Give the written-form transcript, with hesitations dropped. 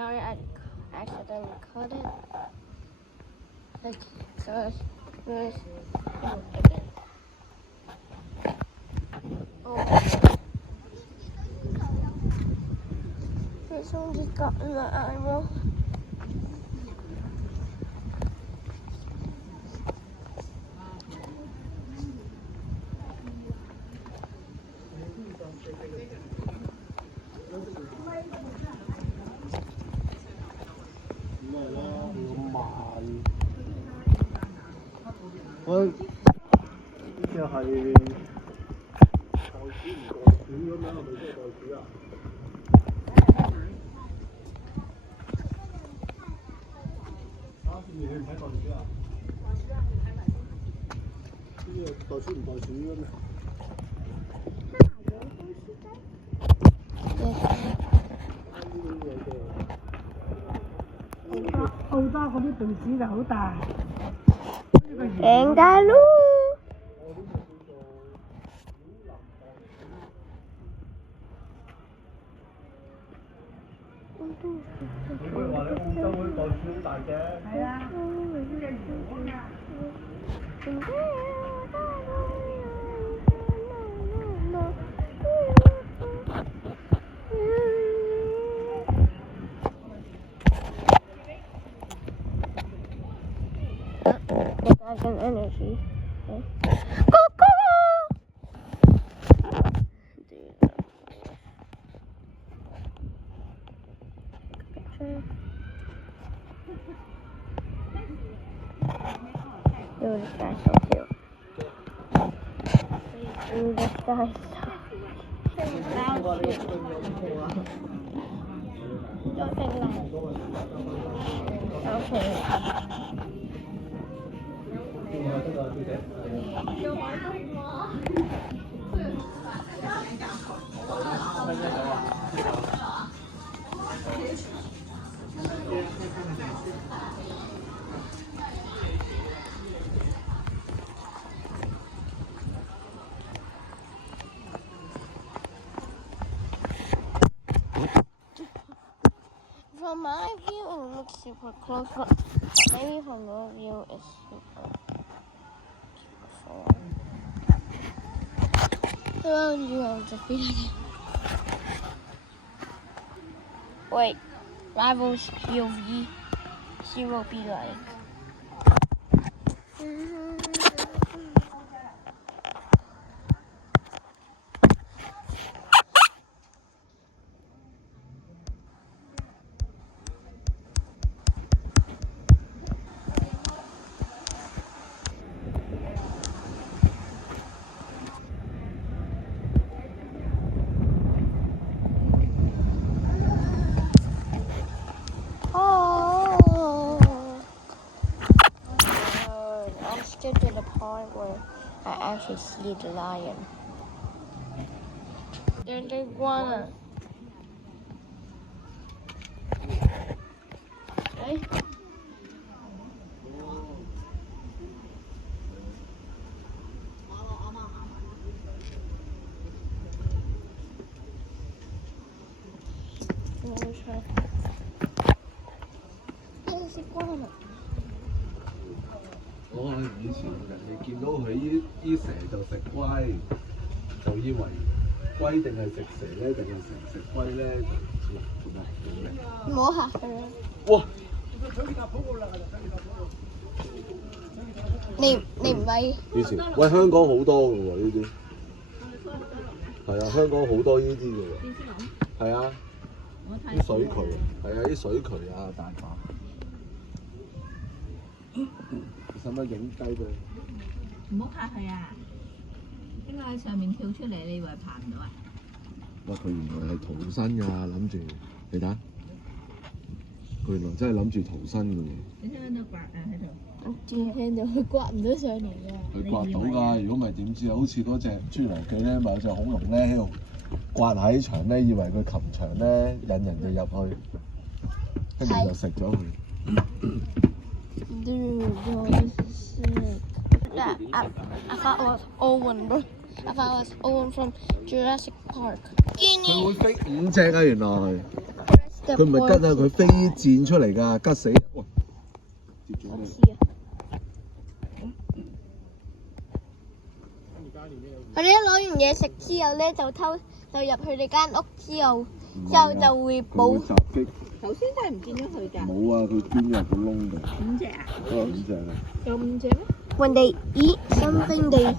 sorry, I accidentally cut it. Okay, so it's again. Oh. This one just got in the eyebrow.我呢隻係袋鼠唔袋鼠咁樣，係咪即係袋鼠啊？你唔睇袋鼠啊？呢隻袋鼠唔袋鼠嘅咩？澳洲嗰啲鼻屎就好大。Kangaroo. It has an energy. Coco! It was special too. Ooh, this guy's Don't take that. Okay. From my view, it looks super close, but maybe from your view, it's super far. Around you have to feed it. Wait, Rivals POV, Zero be like. To the part where I actually see the lion. There's the iguana. Okay. There's the iguana. 我係以前人哋見到佢依蛇就食龜，就以為龜定係食蛇咧，定係食龜咧？做咩？摸下佢啦。哇！你唔係？以前喂香港好多嘅喎呢啲，係啊，香港好多呢啲嘅喎，係啊，啲水渠，係啊，啲水渠啊，大把。使唔使影低佢？唔好拍佢啊！點解喺上面跳出嚟？你以為爬唔到啊？哇！佢原來係逃生㗎，諗住你睇，佢原來真係諗住逃生嘅喎。你聽唔聽到刮啊喺度？我聽到佢刮唔到上嚟㗎。佢刮到㗎，如果唔係點知啊？好似嗰隻侏羅紀咧，咪有隻恐龍咧喺度刮喺牆咧，以為佢擒牆咧，引人哋入去，跟住就食咗佢。Dude, this is sick. Yeah, I thought it was Owen, bro. I thought it was Owen from Jurassic Park. 佢會飛5隻啊！原來。Jurassic 佢唔係吉啊，佢飛箭出嚟㗎，吉死！喂，跌咗你。佢哋一攞完嘢食之後咧，就入去你間屋之後就會佢會襲擊。頭先真係唔見咗佢㗎。冇啊，佢捐入個窿度。5隻啊？5隻啊！有5隻咩？ When they eat something, they